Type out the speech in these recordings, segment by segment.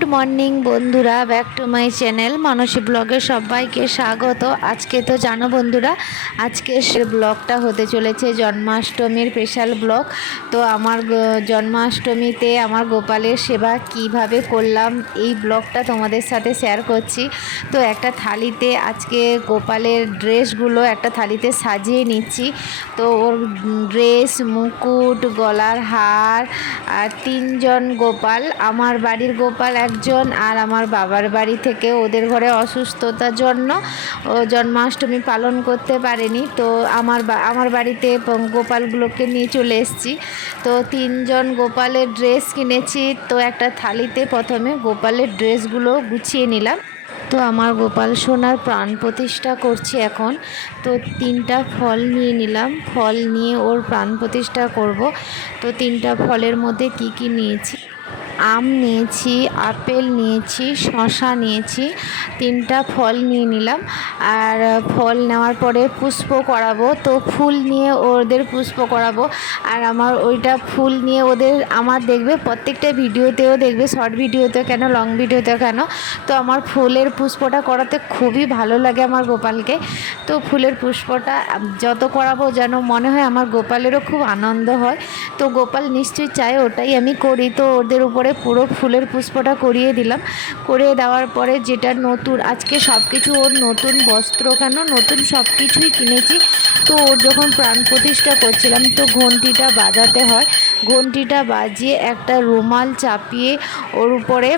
Good morning বন্ধুরা, back to my channel মানসী ব্লগে সবাইকে স্বাগত। আজকে তো জানো বন্ধুরা, আজকে সে ব্লগটা হতে চলেছে জন্মাষ্টমীর স্পেশাল ব্লগ। তো আমার জন্মাষ্টমীতে আমার গোপালের সেবা কিভাবে করলাম এই ব্লগটা তোমাদের সাথে শেয়ার করছি। তো একটা থালিতে আজকে গোপালের ড্রেসগুলো একটা থালিতে সাজিয়ে নিচ্ছি। তো ওর ড্রেস, মুকুট, গলার হার আর তিনজন গোপাল, আমার বাড়ির গোপাল একজন আর আমার বাবার বাড়ি থেকে ওদের ঘরে অসুস্থতার জন্য ও জন্মাষ্টমী পালন করতে পারেনি। তো আমার বাড়িতে গোপালগুলোকে নিয়ে চলে এসেছি। তো তিনজন গোপালের ড্রেস কিনেছি। তো একটা থালিতে প্রথমে গোপালের ড্রেসগুলো গুছিয়ে নিলাম। তো আমার গোপাল সোনার প্রাণ প্রতিষ্ঠা করছি এখন। তো 3টা ফল নিয়ে নিলাম, ফল নিয়ে ওর প্রাণ প্রতিষ্ঠা করব। তো 3টা ফলের মধ্যে কি কি নিয়েছি, আম নিয়েছি, আপেল নিয়েছি, শসা নিয়েছি, 3টা ফল নিয়ে নিলাম। আর ফল নেওয়ার পরে পুষ্প করাবো, তো ফুল নিয়ে ওদের পুষ্প করাবো। আর আমার ওইটা ফুল নিয়ে ওদের আমার দেখবে প্রত্যেকটা ভিডিওতেও দেখবে, শর্ট ভিডিওতে কেন, লং ভিডিওতে কেন, তো আমার ফুলের পুষ্পটা করাতে খুবই ভালো লাগে আমার গোপালকে। তো ফুলের পুষ্পটা যত করাবো যেন মনে হয় আমার গোপালেরও খুব আনন্দ হয়। তো গোপাল নিশ্চয়ই চায় ওটাই আমি করি। তো ওদের উপরে পুরো ফুলের পুষ্পটা করিয়ে দিলাম। করিয়ে দেওয়ার পরে যেটা নতুন, আজকে সব কিছু ওর নতুন বস্ত্র কেন, নতুন সব কিছুই কিনেছি। তো ওর যখন প্রাণ প্রতিষ্ঠা করছিলাম তো ঘন্টিটা বাজাতে হয়, ঘন্টিটা বাজিয়ে একটা রুমাল চাপিয়ে ওর উপরে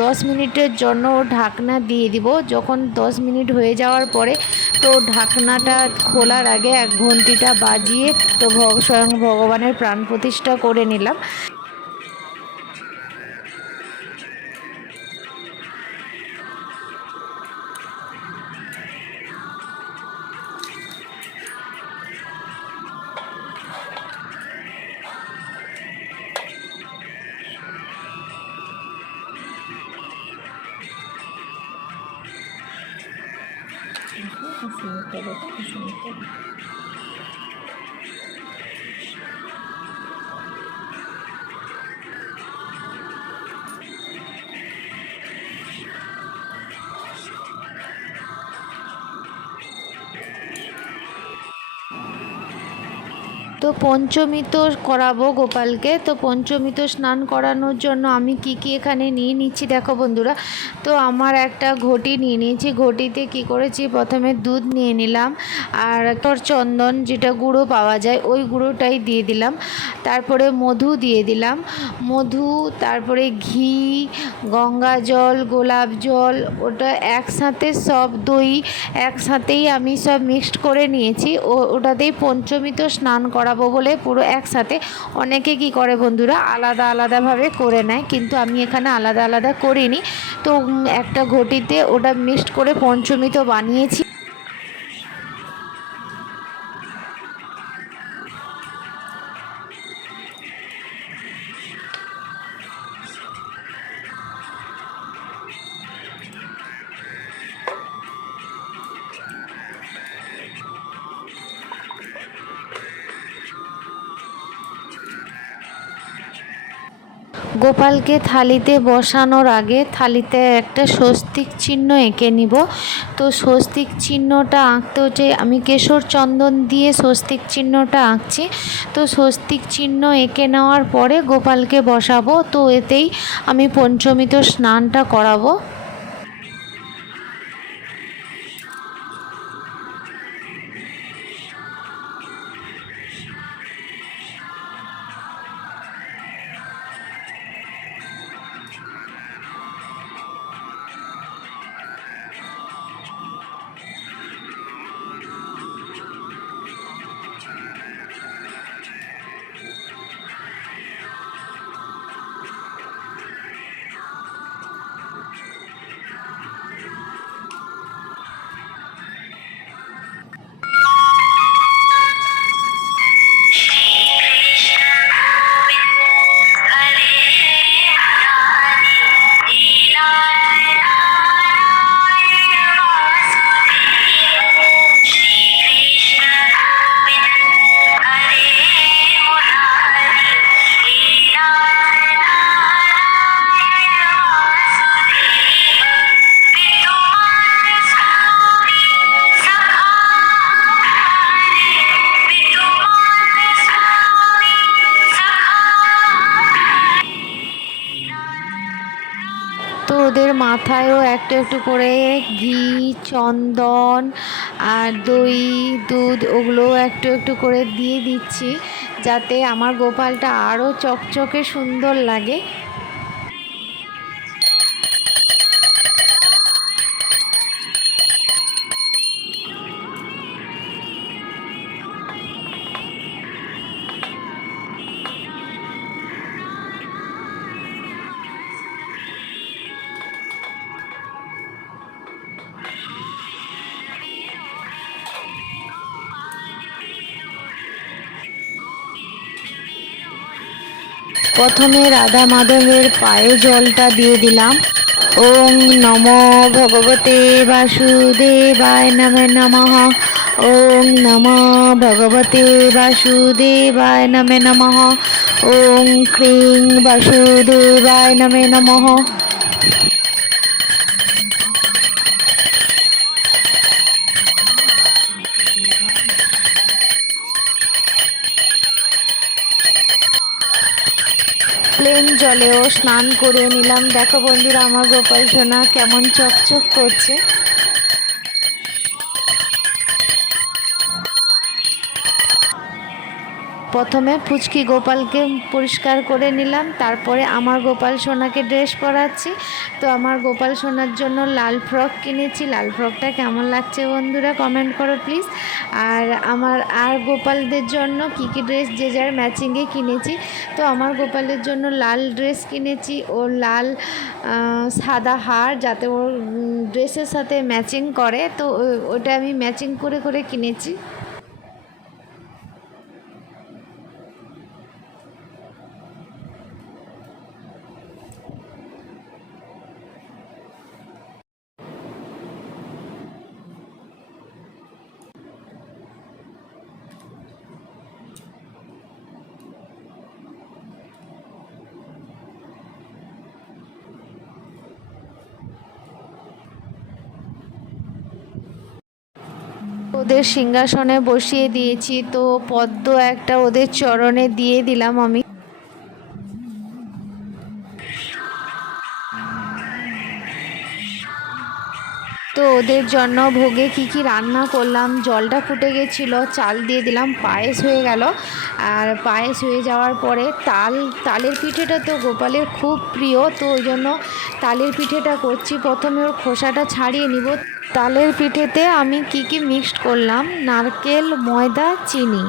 10 মিনিটের জন্য ওর ঢাকনা দিয়ে দিব। যখন 10 মিনিট হয়ে যাওয়ার পরে তো ঢাকনাটা খোলার আগে এক ঘন্টিটা বাজিয়ে তো স্বয়ং ভগবানের প্রাণ প্রতিষ্ঠা করে নিলাম। তো পঞ্চমী তো করাবো গোপালকে। তো পঞ্চমী তো স্নান করানোর জন্য আমি কি কি এখানে নিয়ে নিচ্ছি দেখো বন্ধুরা। তো আমার একটা ঘটি নিয়ে নিয়েছি, ঘটিতে কি করেছি, প্রথমে দুধ নিয়ে নিলাম আর তোর চন্দন যেটা গুঁড়ো পাওয়া যায় ওই গুঁড়োটাই দিয়ে দিলাম। তারপরে মধু দিয়ে দিলাম, মধু, তারপরে ঘি, গঙ্গা জল, গোলাপ জল, ওটা একসাথে সব দই একসাথেই আমি সব মিক্সড করে নিয়েছি। ওটাতেই পঞ্চমী তো স্নান করাবো বলে পুরো একসাথে। অনেকে কি করে বন্ধুরা আলাদা আলাদাভাবে করে নেয়, কিন্তু আমি এখানে আলাদা আলাদা করিনি। তো একটা ঘটিতে ওটা মিক্সড করে পঞ্চমী তো বানিয়েছি। গোপালকে থালিতে বসানোর আগে থালিতে একটা স্বস্তিক চিহ্ন এঁকে নিব। তো স্বস্তিক চিহ্নটা আঁকতে হচ্ছে, আমি কেশর চন্দন দিয়ে স্বস্তিক চিহ্নটা আঁকছি। তো স্বস্তিক চিহ্ন এঁকে নেওয়ার পরে গোপালকে বসাবো। তো এতেই আমি পঞ্চমী তো স্নানটা করাবো। ওদের মাথায়ও একটু একটু করে ঘি, চন্দন আর দই, দুধ ওগুলোও একটু একটু করে দিয়ে দিচ্ছি, যাতে আমার গোপালটা আরও চকচকে সুন্দর লাগে। প্রথমে রাধা মাধবের পায়ে জলটা দিয়ে দিলাম। ওং নমো ভগবতে বাসুদেবায় নমঃ। ওং নমো ভগবতে বাসুদেবায় নমঃ। ওং ক্রিং বাসুদেবায় নমঃ। প্লেন জলেও স্নান করে নিলাম। দেখো বন্ধুরা, আমার গোপাল সোনা কেমন চকচক করছে। প্রথমে পুচকি গোপালকে পরিষ্কার করে নিলাম, তারপরে আমার গোপাল সোনাকে ড্রেস পরাচ্ছি। তো আমার গোপাল সোনার জন্য লাল ফ্রক কিনেছি। লাল ফ্রকটা কেমন লাগছে বন্ধুরা কমেন্ট করো প্লিজ। আর গোপালদের জন্য কী কী ড্রেস যে যার ম্যাচিংয়ে কিনেছি। তো আমার গোপালের জন্য লাল ড্রেস কিনেছি ও লাল সাদা হার, যাতে ওর ড্রেসের সাথে ম্যাচিং করে। তো ওটা আমি ম্যাচিং করে করে কিনেছি। ওদের সিংহাসনে বসিয়ে দিয়েছি। তো পদ্ম একটা ওদের চরণে দিয়ে দিলাম আমি। তো ওদের জন্য ভোগে কি কি রান্না করলাম, জলটা ফুটে গেছিলো, চাল দিয়ে দিলাম, পায়েস হয়ে গেল। আর পায়েস হয়ে যাওয়ার পরে তালের পিঠেটা তো গোপালের খুব প্রিয়, তো ওই জন্য তালের পিঠেটা করছি। প্রথমে ওর খোসাটা ছাড়িয়ে নিব। তালের পিঠেতে আমি কি কি মিক্সড করলাম, নারকেল, ময়দা, চিনি।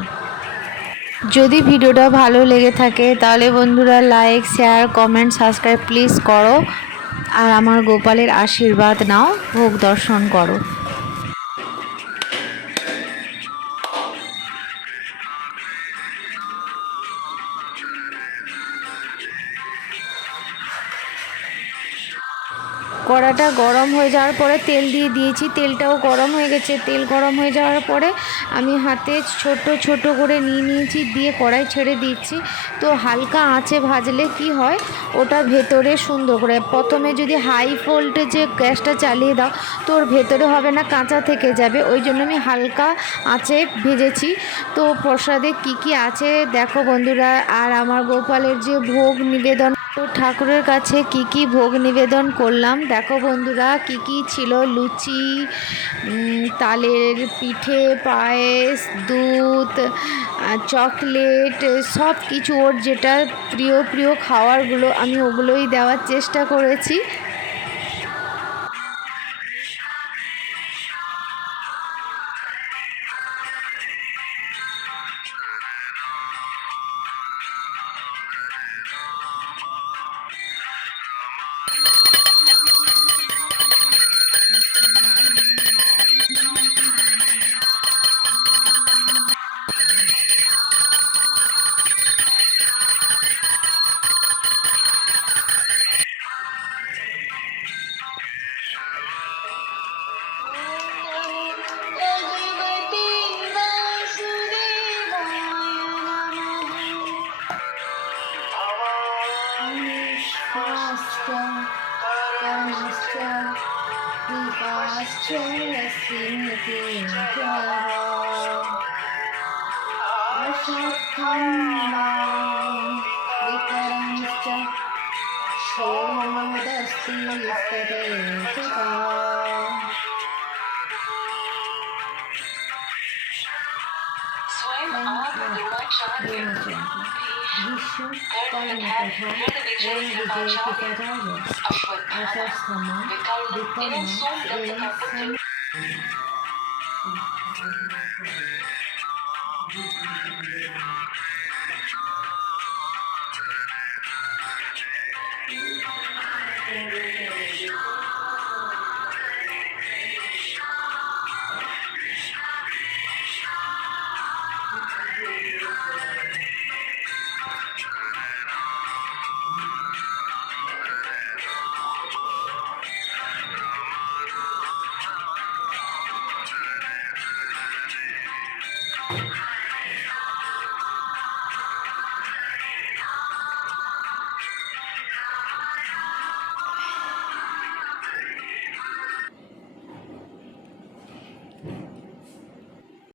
যদি ভিডিওটা ভালো লেগে থাকে তাহলে বন্ধুরা like, share, comment, subscribe please করো। আর আমার গোপালের আশীর্বাদ নাও, ভোগ দর্শন করো। কড়াটা গরম হয়ে যাওয়ার পরে তেল দিয়ে দিয়েছি। তেলটাও গরম হয়ে গেছে। তেল গরম হয়ে যাওয়ার পরে আমি হাতে ছোট ছোট করে নিয়েছি, দিয়ে কড়াই ছেড়ে দিচ্ছি। তো হালকা আঁচে ভাজলে কি হয়, ওটা ভেতরে সুন্দর করে, প্রথমে যদি হাই ভোল্টেজে গ্যাসটা চালিয়ে দাও তো ওর ভেতরে হবে না, কাঁচা থেকে যাবে। ওই জন্য আমি হালকা আঁচে ভেজেছি। তো প্রসাদে কি কি আছে দেখো বন্ধুরা। আর আমার গোপালের যে ভোগ নিবেদন, তো ঠাকুরের কাছে কি কি ভোগ নিবেদন করলাম দেখো বন্ধুরা। কি কি ছিল, লুচি, তালের পিঠে, পায়েস, দুধ, চকলেট, সব কিছু ওর যেটা প্রিয় প্রিয় খাবারগুলো আমি ওগুলোই দেওয়ার চেষ্টা করেছি। स्वयं आप द्रोणाचार्य भीष्म कर्णकथा रण विजय पितामह अश्वत्थामा विकर्ण एवं सोमदत्त का पुत्र